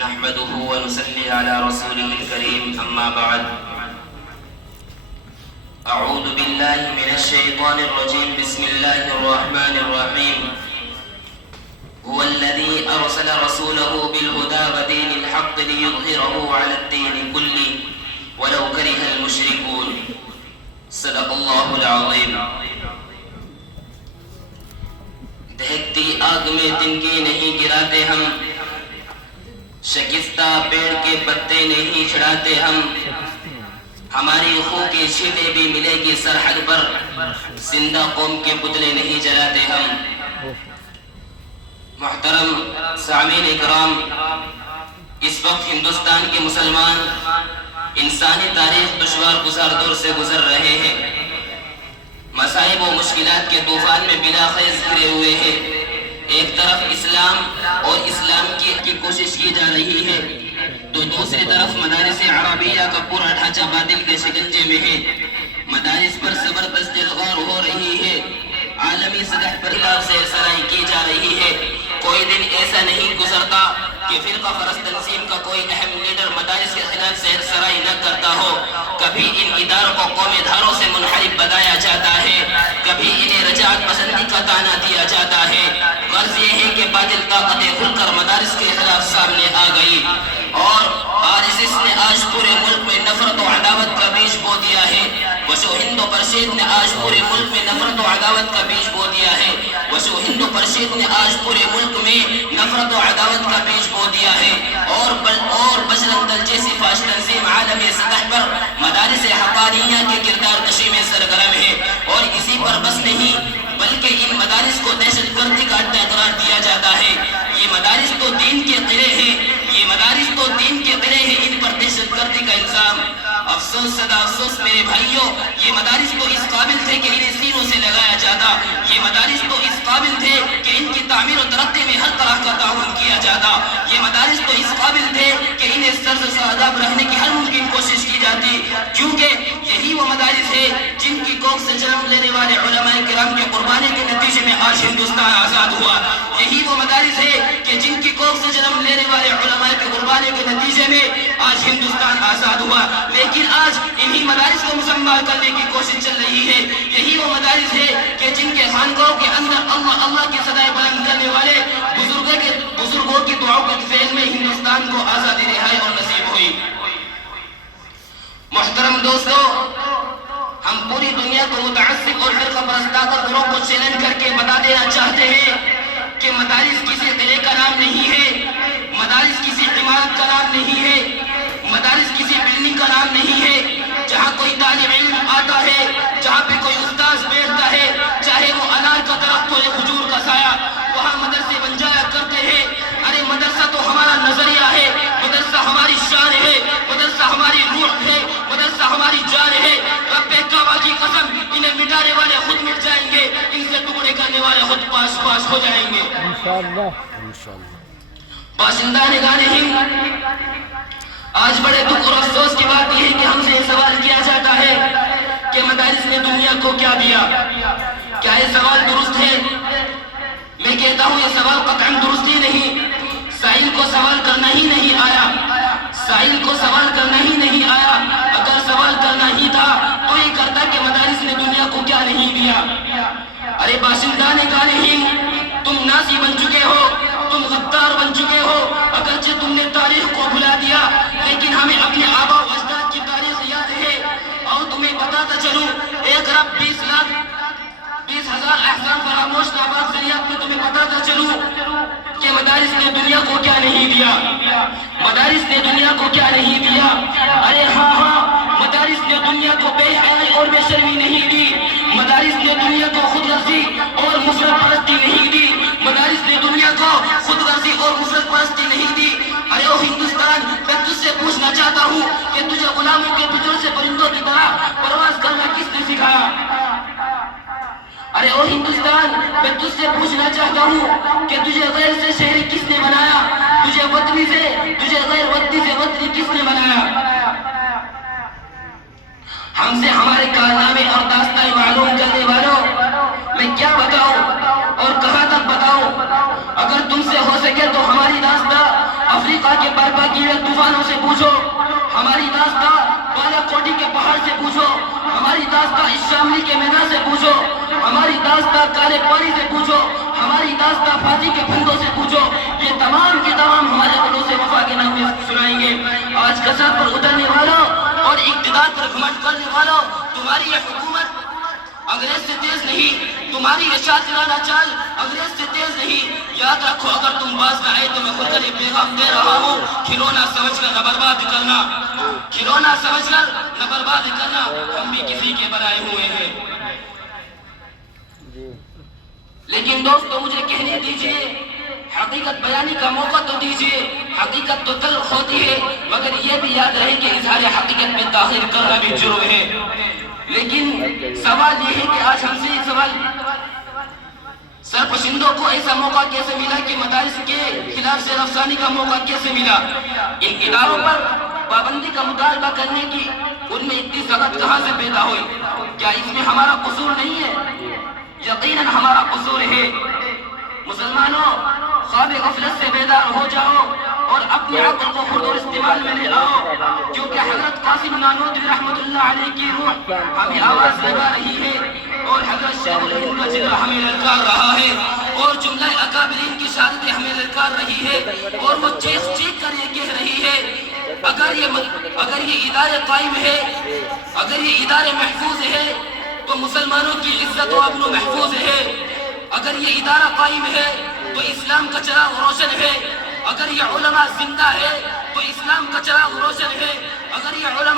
نحمده ونصلي على رسوله الكريم أما بعد أعوذ بالله من الشيطان الرجيم بسم الله الرحمن الرحيم هو الذي أرسل رسوله بالهدى ودين الحق ليظهره على الدين كله ولو كره المشركون صدق الله العظيم دہکتی آگ میں تنکے نہیں گراتے ہم، شکستہ پیڑ کے پتے نہیں چھڑاتے ہم، ہماری خون کے چھینٹے بھی ملے گی سرحد پر، زندہ قوم کے پتلے نہیں جلاتے ہم۔ محترم سامعین اکرام، اس وقت ہندوستان کے مسلمان انسانی تاریخ دشوار گزار دور سے گزر رہے ہیں، مصائب و مشکلات کے طوفان میں بلا خیز گھرے ہوئے ہیں۔ ایک طرف اسلام اور اسلام کی کوشش کی جا رہی ہے تو دوسری طرف مدارس عربیہ کا پورا ڈھانچہ باطل کے شکنجے میں ہے، مدارس پر زبردست الغار ہو رہی ہے، عالمی سطح پر خلاف سے سرائی کی جا رہی ہے۔ کوئی دن ایسا نہیں گزرتا کہ فرقہ پرست تنظیم کا کوئی اہم لیڈر مدارس کے خلاف زہر سرائی نہ کرتا ہو۔ کبھی ان اداروں کو قومی دھاروں سے منحرف بتایا جاتا ہے، کبھی انہیں رجعت پسندی کا طعنہ دیا جاتا ہے۔ غرض یہ ہے کہ باطل طاقتیں کھل کر مدارس کے خلاف سامنے آ گئی، اور RSS نے آج پورے ملک میں نفرت و عداوت کا بیج بو دیا ہے۔ وشو ہندو پرشید نے آج پورے ملک میں نفرت و عداوت کا بیج بو دیا ہے۔ وشو ہندو پرشید نے آج پورے ملک میں نفرت و عداوت کا بیج بو دیا ہے، اور بجرنگ دل جیسی فاش تنظیم عالمی سطح پر مدارس حقانیہ کے کردار کشی میں سرگرم ہے، اور اسی پر بس نہیں بلکہ ان مدارس کو دہشت گردی کا اڈہ قرار دیا جاتا ہے۔ یہ مدارس تو دین کے قلعے ہیں، یہ مدارس تو دین کے قلعے ہیں، ان پر دہشت گردی کا الزام۔ افسوس صدا افسوس میرے بھائیوں، یہ مدارس تو اس قابل تھے کہ انہیں سینوں سے لگایا جاتا، یہ مدارس تو اس قابل تھے کہ ان کی تعمیر و ترقی میں ہر طرح کا تعاون کیا جاتا، یہ مدارس تو اس قابل تھے کہ انہیں سرز ساداب رہنے کی ہر ممکن کوشش کی جاتی، کیونکہ یہی وہ مدارس ہے جن کی کوکھ سے جنم لینے والے علماء کرام کے قربانی کے نتیجے میں آج ہندوستان آزاد ہوا، یہی وہ مدارس ہے کہ جن کی کوکھ سے جنم لینے والے علماء کے قربانی کے نتیجے میں آج ہندوستان آزاد ہوا۔ لیکن آج انہی مدارس کو مسمار کرنے کی کوشش چل رہی ہے، یہی وہ مدارس ہے کہ جن کے خانقاہوں کے اندر اللہ اللہ کی صدائیں بلند کرنے والے بزرگوں کی دعاؤں کے فیض میں ہندوستان کو آزادی رہائی اور نصیب ہوئی۔ محترم دوستو، ہم پوری دنیا کو متعصب اور فرقہ پرست گروہوں کو چیلنج کر کے بتا دینا چاہتے ہیں کہ مدارس کسی قلعے کا نام نہیں ہے، مدارس کسی عمارت کا نام نہیں ہے، مدارس کسی بلڈنگ کا نام نہیں ہے جہاں کوئی طالب علم آتا ہے، جہاں پہ کوئی استاذ بیٹھتا ہے، چاہے وہ انار کا درخت ہو یا کھجور کا سایہ، وہاں مدرسے بن جایا کرتے ہیں۔ ارے مدرسہ تو ہمارا نظریہ ہے، مدرسہ ہماری شان ہے، مدرسہ ہماری روح ہے، مدرسہ ہماری جان ہے۔ رب کعبہ کی قسم، انہیں مٹانے والے خود مٹ جائیں گے، ان سے ٹکڑے کرنے والے خود پاس پاس ہو جائیں گے۔ انشاءاللہ باشندہ نگاہ ہند، آج بڑے دکھ اور افسوس کی بات یہ ہے کہ ہم سے یہ سوال کیا جاتا ہے کہ مدارس نے دنیا کو کیا دیا؟ کیا یہ سوال درست ہے؟ میں کہتا ہوں یہ سوال قطعاً درست ہی نہیں۔ سائل کو سوال کرنا ہی نہیں آیا، سائل کو سوال کرنا ہی نہیں آیا۔ اگر سوال کرنا ہی تھا تو یہ کرتا کہ مدارس نے دنیا کو کیا نہیں دیا۔ ارے باشندان ہند، تم ناسی بن چکے ہو، تم غدار بن چکے ہو، اگرچہ تم نے تاریخ کو بھلا دیا، لیکن ہمیں اپنے آباء و اجداد کی تاریخ یاد ہے۔ اور تمہیں بتاتا چلوں، 1,20,20,000 احزاب فراموش ناباد ذریعات میں تمہیں بتاتا چلوں کہ مدارس نے دنیا کو کیا نہیں دیا، مدارس نے دنیا کو کیا نہیں دیا۔ ارے ہاں، مدارس نے دنیا کو بے حیائی اور بے شرمی نہیں دی، مدارس نے دنیا کو خود غرضی اور مفرد پرستی نہیں دی، مدارس نے دنیا کو خود غرضی اور مفرد پرستی نہیں دی۔ ارے او ہندوستان، میں تجھ سے پوچھنا چاہتا ہوں کہ تجھے غلاموں کے پنجروں سے پرندوں کی طرح پرواز کرنا کس نے سکھایا؟ ارے او ہندوستان، میں تجھ سے پوچھنا چاہتا ہوں کہ تجھے غیر سے شہری کس نے بنایا؟ تجھے غیر وطنی سے وطنی کس نے بنایا؟ ہم سے ہمارے کارنامے اور داستان معلوم کرنے والوں، میں کیا بتاؤں اور کہاں تک بتاؤں؟ اگر تم سے ہو سکے تو ہماری داستان افریقہ کے برپا کیے ہوئے طوفانوں سے پوچھو، ہماری داستان بالا کوٹی کے پہاڑ سے پوچھو، ہماری داستان شاملی کے میدان سے پوچھو، ہماری داستان کالے پانی سے پوچھو، ہماری داستان فاجی کے پھندوں سے پوچھو، یہ تمام کے تمام ہمارے دلوں سے وفا کے نام میں سنائیں گے۔ آج کثرت پر اترنے والوں اور اقتدار پر گھمنڈ کرنے والوں، تمہاری یہ حکومت انگریز سے تیز نہیں، تمہاری یہ شاطرانہ چال انگریز سے تیز نہیں۔ یاد رکھو اگر تم باز نہ آئے تو میں خود کر یہ پیغام دے رہا ہوں، کھلونا سمجھ کر نہ برباد کرنا، کھلونا سمجھ کر نہ برباد کرنا، ہم بھی کسی کے بنائے ہوئے ہیں۔ لیکن دوستو مجھے کہنے دیجئے، حقیقت بیانی کا موقع تو دیجئے، حقیقت تو تلخ ہوتی ہے، مگر یہ بھی یاد رہے کہ اظہار حقیقت میں تاخیر کرنا بھی جرم ہے۔ لیکن سوال یہ ہے کہ آج ہم سے ایک سوال، سرپرستوں کو ایسا موقع کیسے ملا کہ مدارس کے خلاف زیر افزانی کا موقع کیسے ملا؟ ان اداروں پر پابندی کا مطالبہ کرنے کی ان میں اتنی ضرورت کہاں سے پیدا ہوئی؟ کیا اس میں ہمارا قصور نہیں ہے؟ یقیناً ہمارا قصور ہے۔ مسلمانوں، خواب غفلت سے بیدار ہو جاؤ اور اپنے عقل کو خود اور استعمال میں لے آؤ، کیونکہ حضرت قاسم نانوتوی رحمت اللہ علیہ کی روح ہمیں آواز لگا رہی ہے، اور حضرت شیخ الہند کا جگر ہمیں للکار رہا ہے، اور جملہ اکابرین کی شہادتیں ہمیں للکار رہی ہے، اور وہ چیخ چیخ کر یہ کہہ رہی ہے اگر یہ ادارے قائم ہے، اگر یہ ادارے محفوظ ہے تو مسلمانوں کی عزت و امن محفوظ ہے، اگر یہ ادارہ قائم ہے تو اسلام کا چراغ روشن ہے، اگر یہ علماء زندہ ہے تو اسلام کا چراغ روشن ہے، اگر یہ علماء